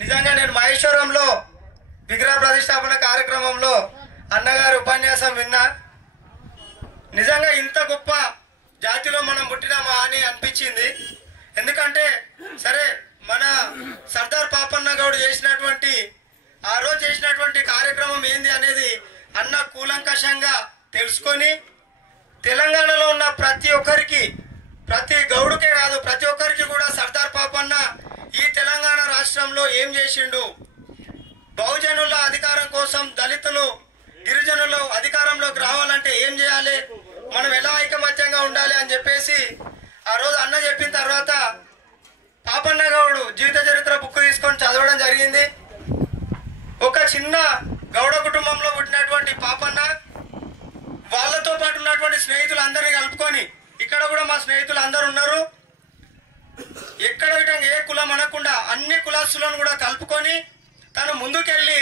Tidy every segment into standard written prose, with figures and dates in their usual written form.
నిజంగా నేను మహేశ్వరంలో విగ్రహ ప్రతిష్టాపన కార్యక్రమంలో అన్నగారి ఉపన్యాసం విన్నా. నిజంగా ఇంత గొప్ప జాతిలో మనం పుట్టినామా అని అనిపించింది. ఎందుకంటే సరే మన సర్దార్ పాపన్న గౌడ్ చేసినటువంటి ఆ రోజు చేసినటువంటి కార్యక్రమం ఏంది అనేది అన్న కూలంకషంగా తెలుసుకొని తెలంగాణలో ఉన్న ప్రతి ఒక్కరికి, ప్రతి గౌడుకే కాదు ప్రతి ఒక్కరికి కూడా సర్దార్ పాపన్న ఈ తెలంగాణ రాష్ట్రంలో ఏం చేసిండు, బహుజనుల అధికారం కోసం దళితులు గిరిజనులు అధికారంలోకి రావాలంటే ఏం చేయాలి, మనం ఎలా ఐకమత్యంగా ఉండాలి అని చెప్పేసి ఆ రోజు అన్న చెప్పిన తర్వాత పాపన్న గౌడు జీవిత చరిత్ర బుక్ తీసుకొని చదవడం జరిగింది. ఒక చిన్న గౌడ కుటుంబంలో పుట్టినటువంటి పాపన్న వాళ్ళతో పాటు ఉన్నటువంటి స్నేహితులు అందరినీ కలుపుకొని, ఇక్కడ కూడా మా స్నేహితులు అందరు ఉన్నారు, ఎక్కడ విధంగా ఏ కులం అనకుండా అన్ని కులస్తులను కూడా కలుపుకొని తను ముందుకెళ్ళి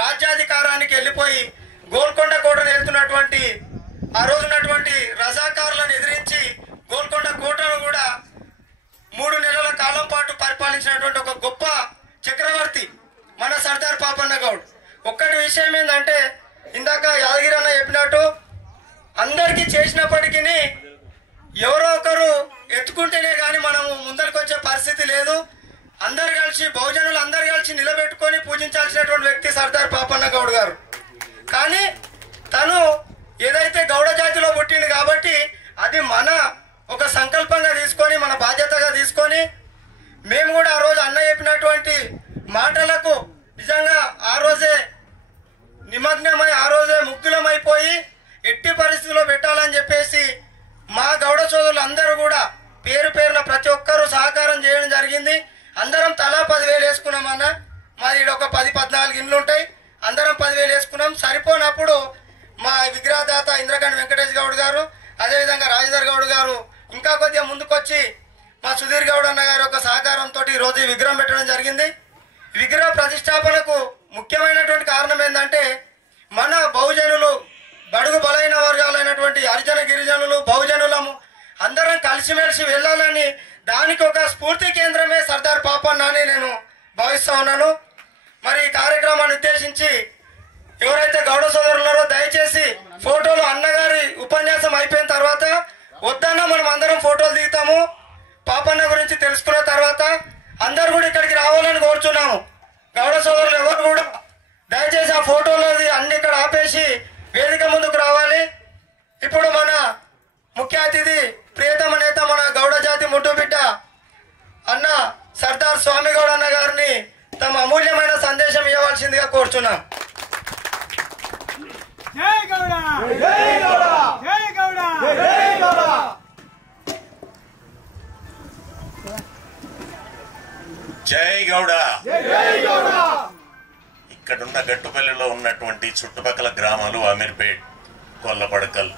రాజ్యాధికారానికి వెళ్ళిపోయి గోల్కొండ కోటను వెళ్తున్నటువంటి ఆ రోజు ఉన్నటువంటి రజాకారులను ఎదిరించి గోల్కొండ కోటను కూడా 3 నెలల కాలం పాటు పరిపాలించినటువంటి ఒక గొప్ప చక్రవర్తి మన సర్దార్ పాపన్న గౌడ్. ఒక్కటి విషయం ఏంటంటే ఇందాక యాదగిరి అన్న చెప్పినట్టు అందరికీ చేసినప్పటికీ ఎవరో ఒకరు ఎత్తుకుంటేనే కానీ మనము ముందరికి వచ్చే పరిస్థితి లేదు. అందరు కలిసి బహుజనులు అందరు కలిసి నిలబెట్టుకొని పూజించాల్సినటువంటి వ్యక్తి సర్దార్ పాపన్న గౌడ్ గారు. కానీ తను ఏదైతే గౌడ జాతిలో పుట్టింది కాబట్టి అది మన ఒక సంకల్పంగా తీసుకొని మన బాధ్యతగా తీసుకొని మేము కూడా ఆ రోజు అన్న చెప్పినటువంటి మాటలకు నిజంగా ఆ రోజే నిమగ్నమై ఆ రోజే ముగ్ధులమైపోయి ఎట్టి పరిస్థితుల్లో పెట్టాలని చెప్పేసి మా గౌడ సోదరులు అందరూ కూడా పేరు పేరున ప్రతి ఒక్కరూ సహకారం చేయడం జరిగింది. అందరం తలా 10,000 వేసుకున్నాం అన్న. మాది ఇక్కడ ఒక 10-14 ఇండ్లు ఉంటాయి, అందరం 10,000 వేసుకున్నాం. సరిపోనప్పుడు మా విగ్రహదాత ఇంద్రకండి వెంకటేష్ గౌడ్ గారు, అదేవిధంగా రాజేందర్ గౌడ్ గారు ఇంకా కొద్దిగా ముందుకొచ్చి మా సుధీర్ గౌడ్ అన్న గారి యొక్క సహకారంతో ఈరోజు ఈ విగ్రహం పెట్టడం జరిగింది. విగ్రహ ప్రతిష్టాపనకు ముఖ్యమైనటువంటి కారణం ఏంటంటే మన బహుజనులు బడుగు బలైన వర్గాలైనటువంటి హరిజన గిరిజనులు బహుజనులము అందరం కలిసిమెలిసి వెళ్ళాలని దానికి ఒక స్ఫూర్తి కేంద్రమే సర్దార్ పాపన్న అని నేను భావిస్తా ఉన్నాను. మరి ఈ కార్యక్రమాన్ని ఉద్దేశించి ఎవరైతే గౌడ సోదరులారో దయచేసి ఫోటోలు అన్నగారి ఉపన్యాసం అయిపోయిన తర్వాత వద్దన్నా మనం అందరం ఫోటోలు దిగుతాము. పాపన్న గురించి తెలుసుకున్న తర్వాత అందరు కూడా ఇక్కడికి రావాలని కోరుచున్నాము. గౌడ సోదరులు ఎవరు కూడా దయచేసి ఆ ఫోటోలు అన్ని ఇక్కడ ఆపేసి వేదిక ముందుకు రావాలి. ఇప్పుడు మన ముఖ్య అతిథి ప్రియతమ నేత మన గౌడ జాతి ముట్టు బిడ్డ అన్న సర్దార్ స్వామి గౌడ్ అన్న గారిని తమ అమూల్యమైన సందేశం ఇవ్వవలసిందిగా కోరుచున్నాం. జై గౌడ జై గౌడ జై గౌడ జై గౌడ. జై గౌడ జై గౌడ. ఇక్కడున్న గట్టుపల్లిలో ఉన్నటువంటి చుట్టుపక్కల గ్రామాలు అమీర్పేట్, కొల్లపడకల్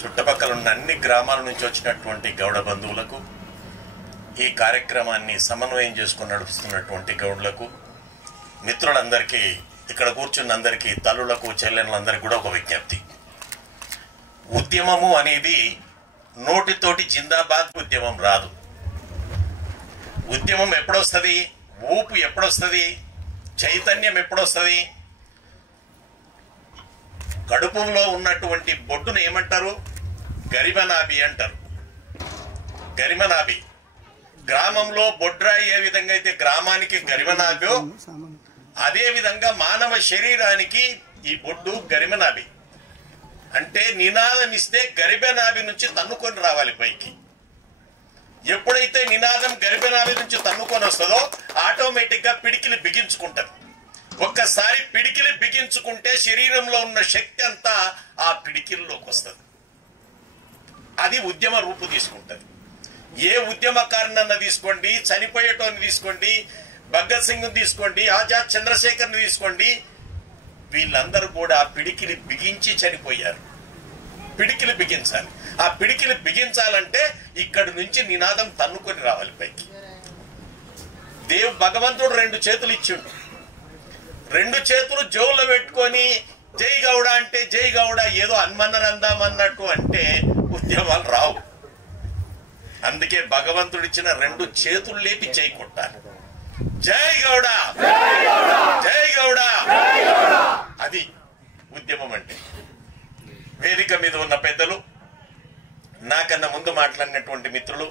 చుట్టుపక్కల ఉన్న అన్ని గ్రామాల నుంచి వచ్చినటువంటి గౌడ బంధువులకు, ఈ కార్యక్రమాన్ని సమన్వయం చేసుకుని నడుపుతున్నటువంటి గౌడులకు, మిత్రులందరికీ, ఇక్కడ కూర్చున్న అందరికీ, తల్లులకు చెల్లెళ్ళందరికీ కూడా ఒక విజ్ఞప్తి. ఉద్యమము అనేది నోటితోటి జిందాబాద్ ఉద్యమం రాదు. ఉద్యమం ఎప్పుడొస్తుంది, ఊపు ఎప్పుడొస్తుంది, చైతన్యం ఎప్పుడొస్తుంది? కడుపులో ఉన్నటువంటి బొడ్డును ఏమంటారు? గరిమనాభి అంటారు. గరిమనాభి. గ్రామంలో బొడ్రాయి ఏ విధంగా అయితే గ్రామానికి గరిమనాభో అదే విధంగా మానవ శరీరానికి ఈ బొడ్డు గరిమనాభి. అంటే నినాదం ఇస్తే గరిమనాభి నుంచి తన్నుకొని రావాలి పైకి. ఎప్పుడైతే నినాదం గరిమనాభి నుంచి తన్నుకొని వస్తుందో ఆటోమేటిక్ గా పిడికిలి బిగించుకుంటది. ఒక్కసారి పిడికిలి బిగించుకుంటే శరీరంలో ఉన్న శక్తి అంతా ఆ పిడికిల్లోకి వస్తుంది. అది ఉద్యమ రూపు తీసుకుంటది. ఏ ఉద్యమకారునన్నా తీసుకోండి, చనిపోయేటోని తీసుకోండి, భగత్ సింగ్ తీసుకోండి, ఆజాద్ చంద్రశేఖర్ తీసుకోండి, వీళ్ళందరూ కూడా పిడికిలి బిగించి చనిపోయారు. పిడికిలి బిగించాలి. ఆ పిడికిలి బిగించాలంటే ఇక్కడి నుంచి నినాదం తన్నుకొని రావాలి పైకి. భగవంతుడు 2 చేతులు ఇచ్చిండు. 2 చేతులు జోల్లో పెట్టుకొని జై గౌడ అంటే జై గౌడ ఏదో అన్మన్నరందామన్నట్టు అంటే ఉద్యమాలు రావు. అందుకే భగవంతుడిచ్చిన 2 చేతులు లేపి జై కొట్టాలి. జై గౌడ, జై గౌడ. అది ఉద్యమం అంటే. వేదిక మీద ఉన్న పెద్దలు, నాకన్నా ముందు మాట్లాడినటువంటి మిత్రులు,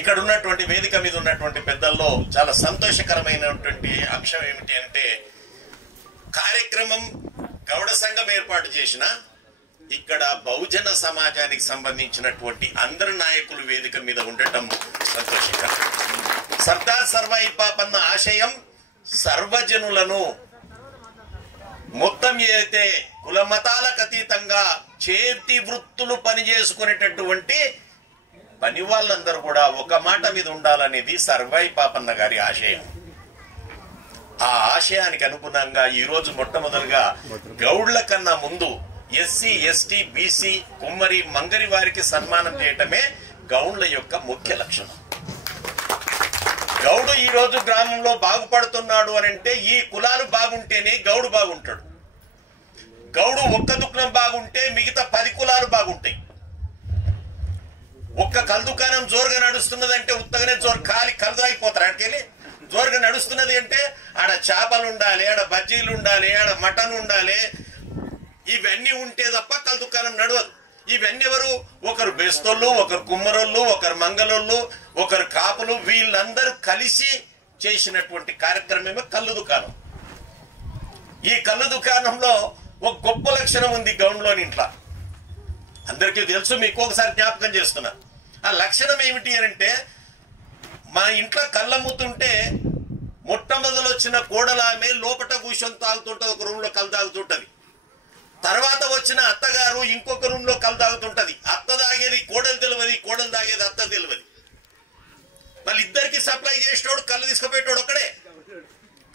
ఇక్కడ ఉన్నటువంటి వేదిక మీద ఉన్నటువంటి పెద్దల్లో చాలా సంతోషకరమైనటువంటి అంశం ఏమిటి అంటే, కార్యక్రమం గౌడ సంఘం ఏర్పాటు చేసిన ఇక్కడ బహుజన సమాజానికి సంబంధించినటువంటి అందరు నాయకులు వేదిక మీద ఉండటం సంతోషకరం. సర్దార్ సర్వాయి పాపన్న ఆశయం సర్వజనులను మొత్తం ఏదైతే కుల మతాలకు అతీతంగా చేతి వృత్తులు పనిచేసుకునేటటువంటి పని వాళ్ళందరూ కూడా ఒక మాట మీద ఉండాలనేది సర్వాయి పాపన్న గారి ఆశయం. ఆ ఆశయానికి అనుగుణంగా ఈ రోజు మొట్టమొదలుగా గౌడ్ల కన్నా ముందు ఎస్సీ, ఎస్టీ, బీసీ, కుమ్మరి, మంగరి వారికి సన్మానం చేయటమే గౌడ్ల యొక్క ముఖ్య లక్షణం. గౌడు ఈ రోజు గ్రామంలో బాగుపడుతున్నాడు అని అంటే ఈ కులాలు బాగుంటేనే గౌడు బాగుంటాడు. గౌడు ఒక్క దుకాణం బాగుంటే మిగతా 10 కులాలు బాగుంటాయి. ఒక్క కల్ దుకాణం జోరుగా నడుస్తున్నది అంటే ఉత్తగానే కలు అయిపోతారు. ఆడికెళ్ళి జోరుగా నడుస్తున్నది అంటే ఆడ చేపలు ఉండాలి, ఆడ బజ్జీలు ఉండాలి, ఆడ మటన్ ఉండాలి. ఇవన్నీ ఉంటే తప్ప కల్ దుకాణం నడవదు. ఇవన్నీ ఎవరు? ఒకరు బెస్తోళ్ళు, ఒకరు కుమ్మరోళ్ళు, ఒకరు మంగళోళ్ళు, ఒకరు కాపులు, వీళ్ళందరూ కలిసి చేసినటువంటి కార్యక్రమమే కళ్ళు దుకాణం. ఈ కళ్ళు దుకాణంలో ఒక గొప్ప లక్షణం ఉంది గౌండ్లోని ఇంట్లో. అందరికీ తెలుసు, మీకు ఒకసారి జ్ఞాపకం చేస్తున్నా. ఆ లక్షణం ఏమిటి అంటే, మా ఇంట్లో కళ్ళమ్ముతుంటే మొట్టమొదలు వచ్చిన కోడలామె లోపట కూర్చొని తాగుతుంటది, ఒక రూమ్ లో కళ్ళు తాగుతుంటది. తర్వాత వచ్చిన అత్తగారు ఇంకొక రూమ్ లో కళ్ళు తాగుతుంటది. అత్త తాగేది కోడలు తెలియదు, కోడలు తాగేది అత్త తెలియదు. మళ్ళీ ఇద్దరికి సప్లై చేసేటోడు కళ్ళు తీసుకుపోయేటోడు ఒక్కడే.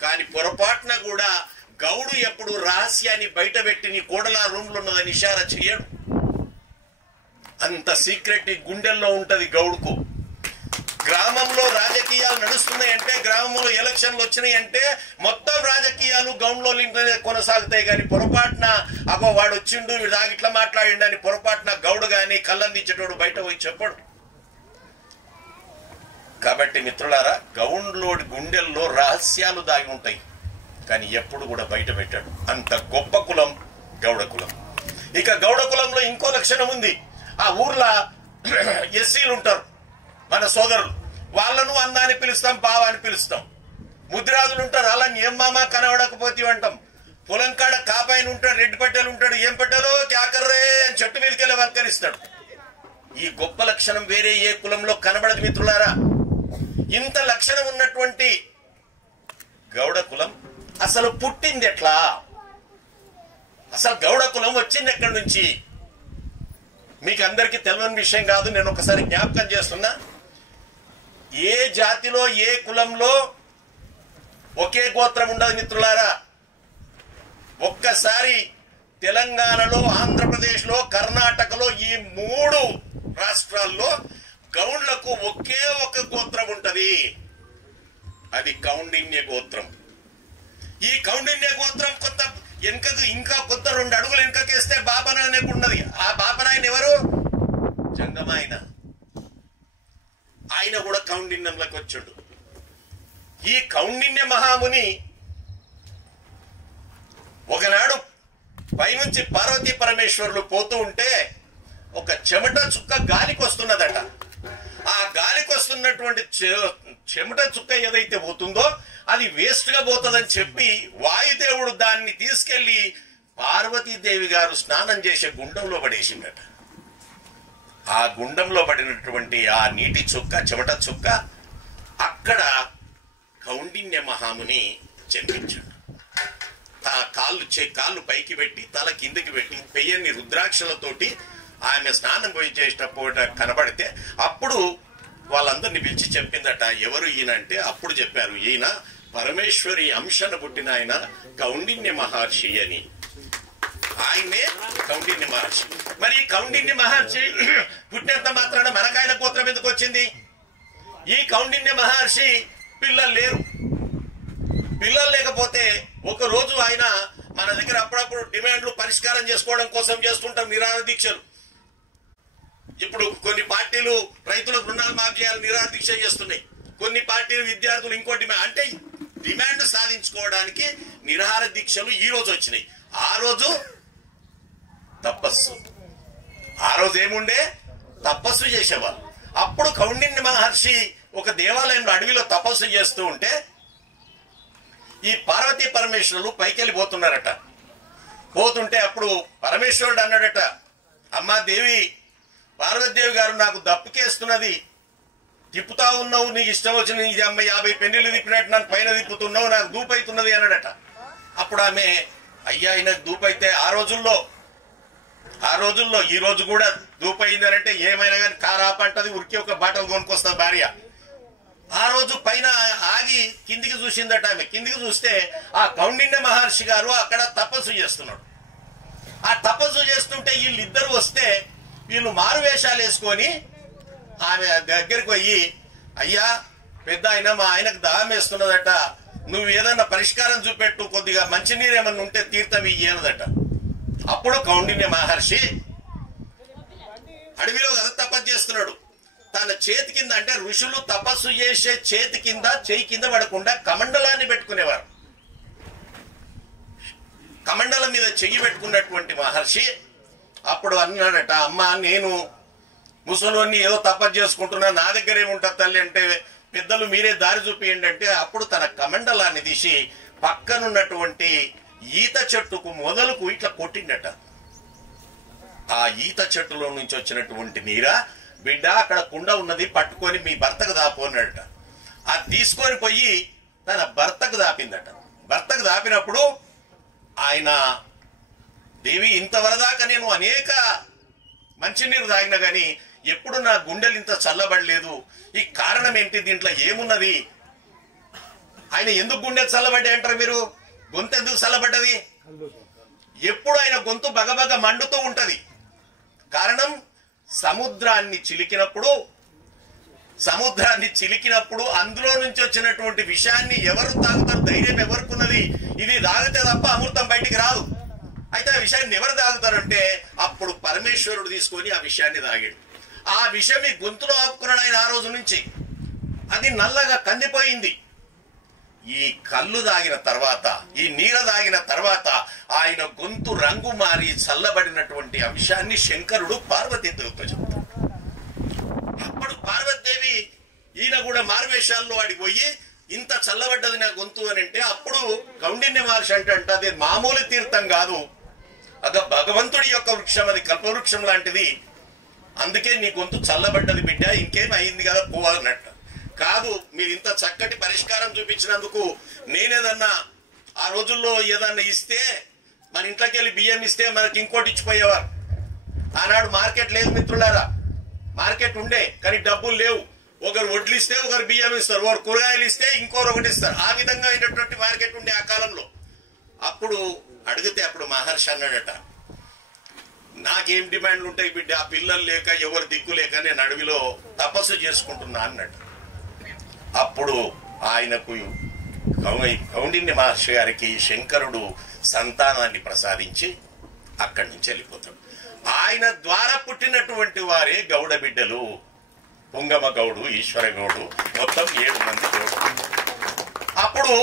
కానీ పొరపాటున కూడా గౌడు ఎప్పుడు రహస్యాన్ని బయట పెట్టి నీ కోడల రూమ్ లో ఉన్నదని ఇషారా చెయ్యడు. అంత సీక్రెట్ గుండెల్లో ఉంటది గౌడుకు. గ్రామంలో రాజకీయాలు నడుస్తున్నాయంటే, గ్రామంలో ఎలక్షన్లు వచ్చినాయంటే మొత్తం రాజకీయాలు గౌండ్లో కొనసాగుతాయి. కానీ పొరపాటున అగో వాడు వచ్చిండు, వీడు దాకా ఇట్లా మాట్లాడిండు అని పొరపాటున గౌడు గాని కళ్ళందించేటోడు బయట పోయి చెప్పడు. కాబట్టి మిత్రులారా, గౌండ్లోడి గుండెల్లో రహస్యాలు దాగి ఉంటాయి, కానీ ఎప్పుడు కూడా బయట పెట్టాడు. అంత గొప్ప కులం గౌడ కులం. ఇక గౌడ కులంలో ఇంకో లక్షణం ఉంది. ఆ ఊర్లో ఎస్సీలు ఉంటారు, మన సోదరులు. వాళ్ళను అన్న అని పిలుస్తాం, బావ అని పిలుస్తాం. ముద్రాజులు ఉంటారు, అలా ఏం మామా కనబడకపోతే అంటాం. పొలం కాడ కాపాయన ఉంటాడు, రెడ్డి పట్టెలు ఉంటాడు, ఏం పట్టెలో క్యాకర్రే అని చెట్టు మీదకి వెళ్ళి వల్కరిస్తాడు. ఈ గొప్ప లక్షణం వేరే ఏ కులంలో కనబడదు మిత్రులారా. ఇంత లక్షణం ఉన్నటువంటి గౌడ కులం అసలు పుట్టింది ఎట్లా? అసలు గౌడ కులం వచ్చింది ఎక్కడి నుంచి? మీకు అందరికీ తెలియని విషయం కాదు, నేను ఒకసారి జ్ఞాపకం చేస్తున్నా. ఏ జాతిలో ఏ కులంలో ఒకే గోత్రం ఉండదు మిత్రులారా. ఒక్కసారి తెలంగాణలో, ఆంధ్రప్రదేశ్లో, కర్ణాటకలో ఈ 3 రాష్ట్రాల్లో గౌండ్లకు ఒకే ఒక గోత్రం ఉంటది. అది కౌండిన్య గోత్రం. ఈ కౌండిన్య గోత్రం కొంత వెనుకకు, ఇంకా కొంత 2 అడుగులు వెనుకకేస్తే బాపనాయనకు ఉన్నది. ఆ బాపనాయన ఎవరు? జంగమాయన. ఆయన కూడా కౌండిన్యంలోకి వచ్చాడు. ఈ కౌండిన్య మహాముని ఒకనాడు పైనుంచి పార్వతీ పరమేశ్వరులు పోతూ ఉంటే ఒక చెమట చుక్క గాలికి వస్తున్నదట. ఆ గాలికి వస్తున్నటువంటి చెమట చుక్క ఏదైతే పోతుందో అది వేస్ట్ గా పోతుందని చెప్పి వాయుదేవుడు దాన్ని తీసుకెళ్లి పార్వతీదేవి గారు స్నానం చేసే గుండంలో పడేసిందట. ఆ గుండంలో పడినటువంటి ఆ నీటి చుక్క, చెమట చుక్క అక్కడ కౌండిన్య మహాముని జన్మించాడు. కాళ్ళు పైకి పెట్టి తల కిందకి పెట్టి పెయ్యని రుద్రాక్షలతోటి ఆమె స్నానం పోయి చేసేటప్పుడు కనబడితే అప్పుడు వాళ్ళందరినీ పిలిచి చెప్పిందట, ఎవరు ఈయన అంటే అప్పుడు చెప్పారు, ఈయన పరమేశ్వరి అంశను పుట్టిన ఆయన కౌండిన్య మహర్షి అని. ఆయనే కౌండిన్య మహర్షి. మరి కౌండిన్య మహర్షి పుట్టినంత మాత్రాన మనకాయన గోత్రం ఎందుకు వచ్చింది? ఈ కౌండిన్య మహర్షి పిల్లలు లేరు. పిల్లలు లేకపోతే ఒక రోజు ఆయన మన దగ్గర అప్పుడప్పుడు డిమాండ్లు పరిష్కారం చేసుకోవడం కోసం చేస్తుంటాం నిరాహార దీక్షలు. ఇప్పుడు కొన్ని పార్టీలు రైతులకు రుణాలు మాఫీ చేయాలని నిరాదీక్ష చేస్తున్నాయి. కొన్ని పార్టీలు విద్యార్థులు ఇంకోటి అంటే డిమాండ్ సాధించుకోవడానికి నిరాహార దీక్షలు ఈ రోజు వచ్చినాయి. ఆ రోజు తపస్సు, ఆ రోజు ఏముండే తపస్సు చేసేవాళ్ళు. అప్పుడు కౌండిన్య మహర్షి ఒక దేవాలయంలో అడవిలో తపస్సు చేస్తూ ఉంటే ఈ పార్వతీ పరమేశ్వరులు పైకి వెళ్ళిపోతున్నారట. పోతుంటే అప్పుడు పరమేశ్వరుడు అన్నాడట, అమ్మా దేవి, పార్వతీదేవి గారు నాకు దప్పుకేస్తున్నది, తిప్పుతా ఉన్నావు, నీకు ఇష్టం వచ్చిన 50 పెన్నులు తిప్పినట్టు నన్ను పైన తిప్పుతున్నావు, నాకు దూపైతున్నది అన్నాడట. అప్పుడు ఆమె, అయ్యా ఆయనకు దూపైతే ఆ రోజుల్లో ఈ రోజు కూడా దూపైంది అంటే ఏమైనా కానీ కారాపంటది, ఉరికి ఒక బాటలు కొనుక్కొస్తా భార్య. ఆ రోజు పైన ఆగి కిందికి చూసిందట. ఆమె కిందికి చూస్తే ఆ కౌండిన్య మహర్షి గారు అక్కడ తపస్సు చేస్తున్నాడు. ఆ తపస్సు చేస్తుంటే వీళ్ళిద్దరు వస్తే వీళ్ళు మారువేషాలు వేసుకొని ఆమె దగ్గరికి పోయి, అయ్యా పెద్ద ఆయన, మా ఆయనకు దాహం వేస్తున్నదట, నువ్వు ఏదన్నా పరిష్కారం చూపెట్టు, కొద్దిగా మంచినీరు ఏమన్నా ఉంటే తీర్థం ఇయ్యనదట. అప్పుడు కౌండిన్య మహర్షి అడవిలో కదా తపస్సు చేస్తున్నాడు, తన చేతి కింద అంటే ఋషులు తపస్సు చేసే చేతి కింద చేయి కింద పడకుండా కమండలాన్ని పెట్టుకునేవారు. కమండలం మీద చెయ్యి పెట్టుకున్నటువంటి మహర్షి అప్పుడు అన్నాడట, అమ్మా నేను ముసలోని ఏదో తపస్సు చేసుకుంటున్నా, నా దగ్గర ఏముంటుంది తల్లి అంటే, పెద్దలు మీరే దారి చూపియండి అంటే, అప్పుడు తన కమండలాన్ని తీసి పక్కనున్నటువంటి ఈత చెట్టుకు మొదలుకు ఇట్లా కొట్టిండట. ఆ ఈత చెట్టులో నుంచి వచ్చినటువంటి నీరా, బిడ్డ అక్కడ కుండ ఉన్నది పట్టుకొని మీ భర్తకు దాపు అన్నాడట. అది తీసుకొని పోయి తన భర్తకు దాపిందట. భర్తకు దాపినప్పుడు ఆయన, దేవి ఇంతవరదాకా నేను అనేక మంచినీరు తాగినా గాని ఎప్పుడు నా గుండెలు ఇంత చల్లబడలేదు, ఈ కారణం ఏంటి, దీంట్లో ఏమున్నది, ఆయన ఎందుకు గుండెలు చల్లబడ్డాయి అంటారు మీరు, గొంతు ఎందుకు చల్లబడ్డది, ఎప్పుడు ఆయన గొంతు బగబగ మండుతూ ఉంటది. కారణం సముద్రాన్ని చిలికినప్పుడు అందులో నుంచి వచ్చినటువంటి విషయాన్ని ఎవరు తాగుతారు, ధైర్యం ఎవరుకున్నది, ఇది తాగితే తప్ప అమృతం బయటికి రాదు. అయితే ఆ విషయాన్ని ఎవరు తాగుతారంటే అప్పుడు పరమేశ్వరుడు తీసుకొని ఆ విషయాన్ని తాగాడు. ఆ విషయం ఈ గొంతులో ఆపుకున్నాడు ఆయన. ఆ రోజు నుంచి అది నల్లగా కందిపోయింది. ఈ కళ్ళు తాగిన తర్వాత, ఈ నీర తాగిన తర్వాత ఆయన గొంతు రంగు మారి చల్లబడినటువంటి అంశాన్ని శంకరుడు పార్వతీదేవితో చెప్తాడు. అప్పుడు పార్వతీదేవి ఈయన కూడా మారువేషాల్లో అడిగిపోయి, ఇంత చల్లబడ్డది నా గొంతు అని అంటే, అప్పుడు కౌండిన్య మహర్షి అంటే అది మామూలు తీర్థం కాదు, అది భగవంతుడి యొక్క వృక్షం, అది కల్పవృక్షం లాంటిది, అందుకే నీ గొంతు చల్లబడ్డది బిడ్డ, ఇంకేం అయింది కదా పోవాలన్నట్టు. కాదు, మీరు ఇంత చక్కటి పరిష్కారం చూపించినందుకు నేనేదన్నా ఆ రోజుల్లో ఏదన్నా ఇస్తే, మన ఇంట్లోకి వెళ్ళి బియ్యం ఇస్తే మనకి ఇంకోటి ఇచ్చిపోయేవారు. ఆనాడు మార్కెట్ లేదు మిత్రులారా, మార్కెట్ ఉండే కానీ డబ్బులు లేవు. ఒకరు వడ్లు ఇస్తే ఒకరు బియ్యం ఇస్తారు, ఒకరు కూరగాయలు ఇస్తే ఇంకోరు ఒకటి ఇస్తారు. ఆ విధంగా అయినటువంటి మార్కెట్ ఉండే ఆ కాలంలో. అప్పుడు అడిగితే అప్పుడు మహర్షి అన్నాడట, నాకేం డిమాండ్లు ఉంటాయి బిడ్డ, ఆ పిల్లలు లేక ఎవరు దిక్కు లేక నేను అడవిలో తపస్సు చేసుకుంటున్నా అన్నట్టు. అప్పుడు ఆయనకు కౌండిన్య మహర్షి గారికి శంకరుడు సంతానాన్ని ప్రసాదించి అక్కడి నుంచి వెళ్ళిపోతాడు. ఆయన ద్వారా పుట్టినటువంటి వారే గౌడ బిడ్డలు, పుంగమ గౌడు, ఈశ్వర గౌడు, మొత్తం 7 మంది గౌడు. అప్పుడు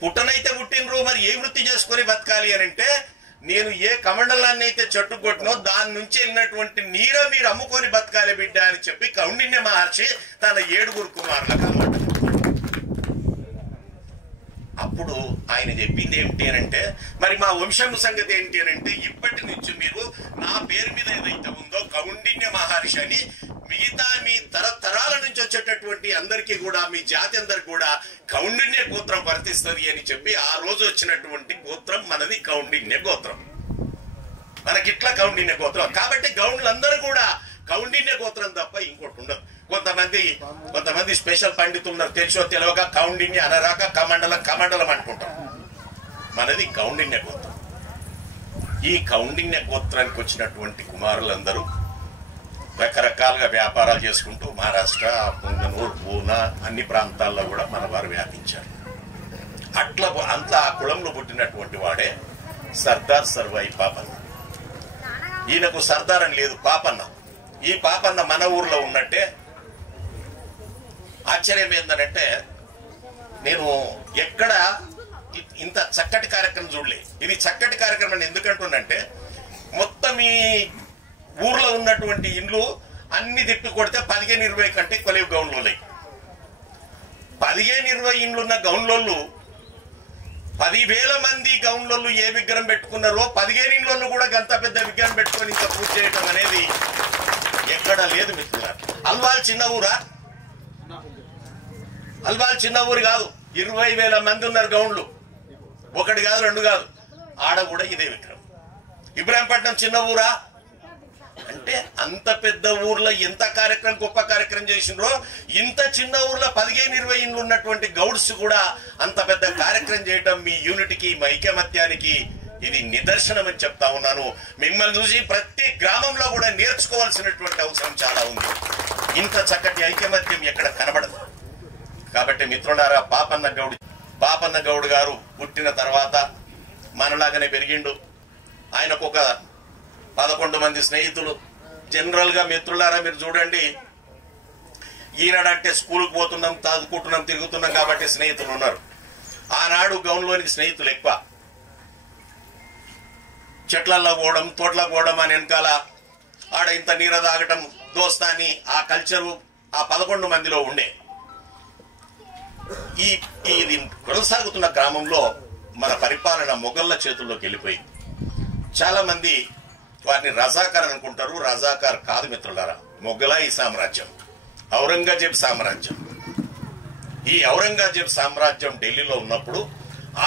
పుట్టనైతే పుట్టినరు, మరి ఏ వృత్తి చేసుకుని బతకాలి అని అంటే, నేను ఏ కమండలాన్ని అయితే చెట్టు కొట్టినో దాని నుంచి వెళ్ళినటువంటి నీర మీరు అమ్ముకొని బతకాలి బిడ్డ అని చెప్పి కౌండిన్య మహర్షి తన 7 కుమారులకు అన్నమాట. అప్పుడు ఆయన చెప్పింది ఏమిటి అని అంటే, మరి మా వంశం సంగతి ఏంటి అని అంటే, ఇప్పటి నుంచి మీరు నా పేరు మీద ఏదైతే ఉందో కౌండిన్య మహర్షి అని మిగతా మీ తరతరాల నుంచి వచ్చేటటువంటి అందరికీ కూడా, మీ జాతి అందరికి కూడా కౌండిన్య గోత్రం వర్తిస్తుంది అని చెప్పి ఆ రోజు వచ్చినటువంటి గోత్రం మనది కౌండిన్య గోత్రం. మనకిట్లా కౌండిన్య గోత్రం కాబట్టి గౌండ్లందరూ కూడా కౌండిన్య గోత్రం తప్ప ఇంకోటి ఉండదు. కొంతమంది స్పెషల్ పండితులు ఉన్నారు, తెలుసో తెలియక కౌండిన్య అనరాక కమండలం అనుకుంటాం. మనది కౌండిన్య గోత్రం. ఈ కౌండిన్య గోత్రానికి వచ్చినటువంటి కుమారులందరూ రకరకాలుగా వ్యాపారాలు చేసుకుంటూ మహారాష్ట్ర, పుంగనూరు, పూనా అన్ని ప్రాంతాల్లో కూడా మన వారు వ్యాపించారు. అంతా ఆ కులంలో పుట్టినటువంటి వాడే సర్దార్ సర్వాయి పాపన్న. ఈయనకు సర్దార్ అని లేదు, పాపన్న. ఈ పాపన్న మన ఊర్లో ఉన్నట్టే ఆశ్చర్యం ఏంటంటే నేను ఎక్కడ ఇంత చక్కటి కార్యక్రమం చూడలే. ఇది చక్కటి కార్యక్రమం ఎందుకంటున్నంటే మొత్తం ఈ ఊర్లో ఉన్నటువంటి ఇండ్లు అన్ని తిప్పి కొడితే 15-20 కంటే కొలేవు గౌన్లు 15-20 ఇండ్లున్న గౌన్లోళ్ళు 10,000 మంది గౌన్లోళ్ళు ఏ విగ్రహం పెట్టుకున్నారో 15 ఇండ్లలో కూడా గంత పెద్ద విగ్రహం పెట్టుకొని ఇంకా పూజ చేయటం అనేది ఎక్కడా లేదు మిత్రులారా. అల్వాల్ చిన్న ఊరా? అల్వాల్ చిన్న ఊరు కాదు. 20,000 మంది ఉన్నారు గౌన్లు. ఒకటి కాదు, రెండు కాదు. ఆడ కూడా ఇదే విగ్రహం. ఇబ్రాహీంపట్నం చిన్న ఊరా అంటే అంత పెద్ద ఊర్లో ఎంత కార్యక్రమం, గొప్ప కార్యక్రమం చేసినరో ఇంత చిన్న ఊర్లో 15-20 ఇండ్లు ఉన్నటువంటి గౌడ్స్ కూడా అంత పెద్ద కార్యక్రమం చేయటం మీ యూనిటీకి, మీ ఐకమత్యానికి ఇది నిదర్శనం అని చెప్తా ఉన్నాను. మిమ్మల్ని చూసి ప్రతి గ్రామంలో కూడా నేర్చుకోవాల్సినటువంటి అవసరం చాలా ఉంది. ఇంత చక్కటి ఐకమత్యం ఎక్కడ కనబడదు. కాబట్టి మిత్రులారా, పాపన్న గౌడ్ గారు పుట్టిన తర్వాత మనలాగానే పెరిగిండు. ఆయనకు ఒక 11 మంది స్నేహితులు. జనరల్ గా మిత్రులారా మీరు చూడండి, ఈనాడంటే స్కూల్కి పోతున్నాం, చదువుకుంటున్నాం, తిరుగుతున్నాం కాబట్టి స్నేహితులు ఉన్నారు. ఆనాడు గౌన్లోనికి స్నేహితులు ఎక్కువ. చెట్లల్లో పోవడం, తోటలో పోవడం, అని వెనకాల ఆడ ఇంత నీర తాగటం, దోస్తాని ఆ కల్చరు ఆ 11 మందిలో ఉండే. ఇది కొనసాగుతున్న గ్రామంలో మన పరిపాలన మొఘళ్ళ చేతుల్లోకి వెళ్ళిపోయింది. చాలా మంది వారిని రజాకార్ అనుకుంటారు. రజాకార్ కాదు మిత్రులారా, మొఘలాయి సామ్రాజ్యం, ఔరంగజేబ్ సామ్రాజ్యం. ఈ ఔరంగజేబ్ సామ్రాజ్యం ఢిల్లీలో ఉన్నప్పుడు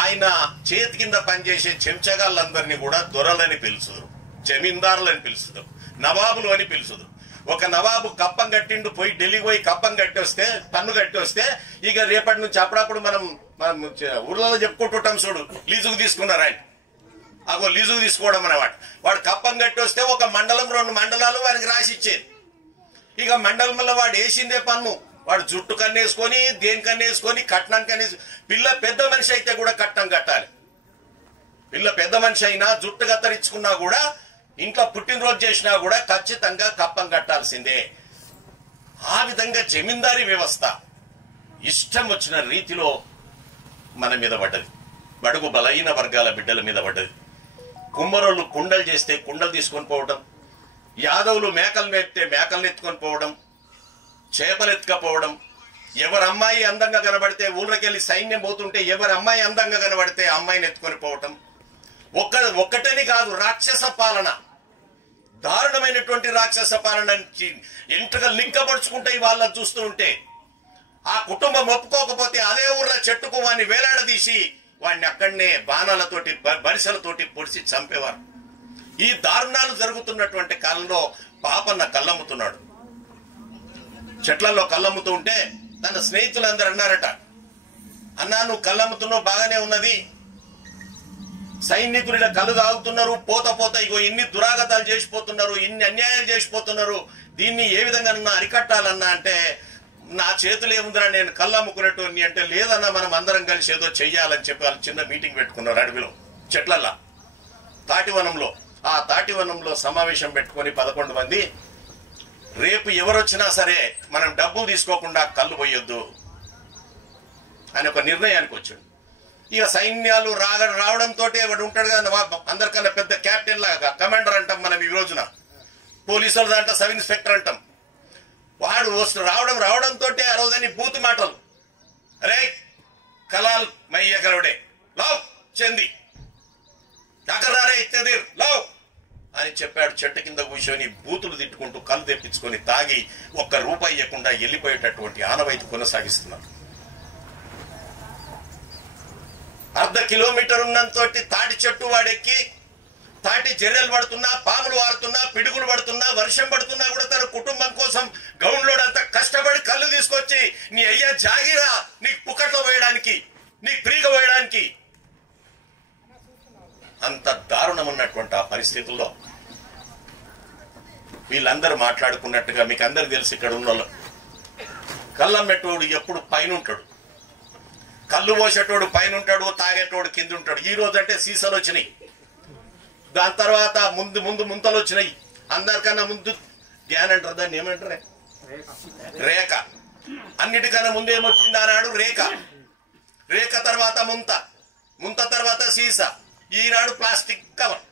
ఆయన చేతి కింద పనిచేసే చెంచగాళ్ళందరినీ కూడా దొరలని పిలుచుదు, జమీందారులని పిలుచుదు, నవాబులు అని పిలుచుదు. ఒక నవాబు కప్పం కట్టిండు, పోయి ఢిల్లీకి పోయి కప్పం కట్టి వస్తే, పన్ను కట్టి వస్తే, ఇక రేపటి నుంచి అప్పుడప్పుడు మనం ఊర్లలో చెప్పుకుంటుంటాం చూడు, లీజుకు తీసుకున్నారు ఆయన. అగో లీజుకు తీసుకోవడం అన్నమాట. వాడు కప్పం కట్టి వస్తే ఒక మండలం, 2 మండలాలు వారికి రాసి ఇచ్చేది. ఇక మండలంలో వాడు వేసిందే పన్ను. వాడు జుట్టు కన్నేసుకొని, దేనికన్నేసుకొని, కట్నం కన్నేసి, పిల్ల పెద్ద మనిషి అయితే కూడా కట్నం కట్టాలి. పిల్ల పెద్ద మనిషి అయినా జుట్టు కత్తరించుకున్నా కూడా, ఇంట్లో పుట్టినరోజు చేసినా కూడా ఖచ్చితంగా కప్పం కట్టాల్సిందే. ఆ విధంగా జమీందారీ వ్యవస్థ ఇష్టం వచ్చిన రీతిలో మన మీద పడ్డది. బడుగు బలహీన వర్గాల బిడ్డల మీద పడ్డది. కుమ్మరోళ్ళు కుండలు చేస్తే కుండలు తీసుకొని పోవడం, యాదవులు మేకలు మేపితే మేకలను ఎత్తుకొని పోవడం, చేపలు ఎత్తుకపోవడం, ఎవరి అమ్మాయి అందంగా కనబడితే ఊళ్ళకెళ్ళి సైన్యం పోతుంటే ఎవరి అమ్మాయి అందంగా కనబడితే అమ్మాయిని ఎత్తుకొని పోవటం. ఒక్కటని కాదు, రాక్షస పాలన, దారుణమైనటువంటి రాక్షస పాలన. ఎంట్రకలు లింకపరుచుకుంటే వాళ్ళని చూస్తూ ఉంటే ఆ కుటుంబం ఒప్పుకోకపోతే అదే ఊర్లో చెట్టుకు వాడిని వేలాడదీసి వాడిని అక్కడనే బాణాలతోటి, బరిసెలతోటి పొడిచి చంపేవారు. ఈ దారుణాలు జరుగుతున్నటువంటి కాలంలో పాపన్న కళ్ళమ్ముతున్నాడు. చెట్లలో కళ్ళమ్ముతూ ఉంటే తన స్నేహితులందరూ అన్నారట, అన్నా నువ్వు కళ్ళమ్ముతున్నావు బాగానే ఉన్నది, సైనికుల కళ్ళు తాగుతున్నారు, పోత ఇగో ఇన్ని దురాగతాలు చేసిపోతున్నారు, ఇన్ని అన్యాయాలు చేసిపోతున్నారు, దీన్ని ఏ విధంగా అరికట్టాలన్నా అంటే, నా చేతులు ఏముందిరా నేను కళ్ళు అమ్ముకునేట్టు అంటే, లేదన్నా మనం అందరం కలిసి ఏదో చెయ్యాలని చెప్పి వాళ్ళు చిన్న మీటింగ్ పెట్టుకున్నారు అడవిలో, చెట్లల్లా, తాటివనంలో. ఆ తాటివనంలో సమావేశం పెట్టుకొని 11 మంది, రేపు ఎవరొచ్చినా సరే మనం డబ్బులు తీసుకోకుండా కళ్ళు పోయొద్దు అని ఒక నిర్ణయానికి వచ్చాడు. ఇక సైన్యాలు రావడంతో వాడు ఉంటాడు కదా, అందరికన్నా పెద్ద క్యాప్టెన్ లాగా, కమాండర్ అంటాం మనం ఈ రోజున, పోలీసుల దాంట్లో సబ్ ఇన్స్పెక్టర్ అంటాం. వాడు రావడంతో ఆ రోజని బూతు మాటలు, అరే కలాల్ మయ్య కలవడే లావ్ చెంది డాకరారే ఇత్తదీర్ లావ్ అని చెప్పాడు. చెట్టు కింద కూర్చొని బూతులు తిట్టుకుంటూ కళ్ళు తెప్పించుకొని తాగి ₹1 ఇవ్వకుండా వెళ్ళిపోయేటటువంటి ఆనవాయితీ కొనసాగిస్తున్నారు. 1/2 కిలోమీటర్ ఉన్నంతోటి తాటి చెట్టు వాడెక్కి, తాటి జర్రెలు పడుతున్నా, పాములు వారుతున్నా, పిడుగులు పడుతున్నా, వర్షం పడుతున్నా కూడా తన కుటుంబం కోసం గౌన్లోడంతా కష్టపడి కళ్ళు తీసుకొచ్చి, నీ అయ్యా జాగిరా నీకు పుక్కట్లో పోయడానికి, నీకు ఫ్రీగా పోయడానికి, అంత దారుణం ఉన్నటువంటి ఆ పరిస్థితుల్లో వీళ్ళందరూ మాట్లాడుకున్నట్టుగా మీకు అందరికి తెలుసు, ఇక్కడ ఉన్న కళ్ళమ్మెట్టోడు ఎప్పుడు పైన ఉంటాడు, కళ్ళు పోసేటోడు పైన ఉంటాడు, తాగేటోడు కింద ఉంటాడు. ఈ రోజు అంటే సీసాలు వచ్చినాయి, దాని తర్వాత ముంతలు వచ్చినాయి, అందరికన్నా ముందు గ్యాన్ అంటారు, దాన్ని ఏమంటారే, రేఖ. అన్నిటికన్నా ముందు ఏమొచ్చింది ఆనాడు? రేఖ. రేఖ తర్వాత ముంత, ముంత తర్వాత సీసా, ఈనాడు ప్లాస్టిక్ కవర్.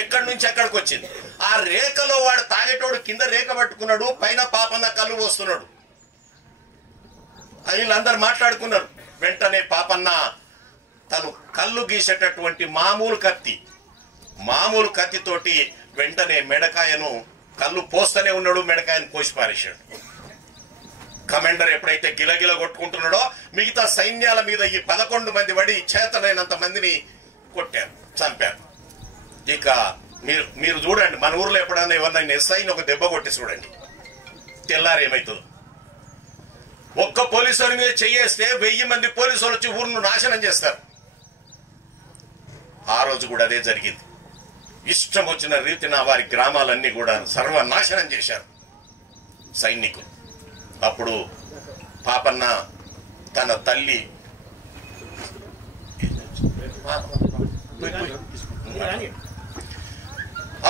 ఎక్కడి నుంచి ఎక్కడికి వచ్చింది? ఆ రేఖలో వాడు తాగేటోడు కింద రేఖ పట్టుకున్నాడు, పైన పాపన్న కళ్ళు పోస్తున్నాడు. వీళ్ళందరూ మాట్లాడుకున్నారు. వెంటనే పాపన్న తను కళ్ళు గీసేటటువంటి మామూలు కత్తితోటి వెంటనే మెడకాయను, కళ్ళు పోస్తూనే ఉన్నాడు, మెడకాయను కోసి పారేశాడు. కమాండర్ ఎప్పుడైతే గిలగిల కొట్టుకుంటున్నాడో మిగతా సైన్యాల మీద ఈ 11 మంది పడి చేతనైనంత మందిని కొట్టారు, చంపారు. ఇక మీరు చూడండి, మన ఊర్లో ఎప్పుడైనా ఎవరినైనా ఎస్ఐని ఒక దెబ్బ కొట్టి చూడండి, తెల్లారు ఏమవుతుందో. ఒక్క పోలీసుల మీద చెయ్యేస్తే 1000 మంది పోలీసులు వచ్చి ఊరును నాశనం చేస్తారు. ఆ రోజు కూడా అదే జరిగింది. ఇష్టం వచ్చిన రీతిన వారి గ్రామాలన్నీ కూడా సర్వనాశనం చేశారు సైనికులు. అప్పుడు పాపన్న తన తల్లి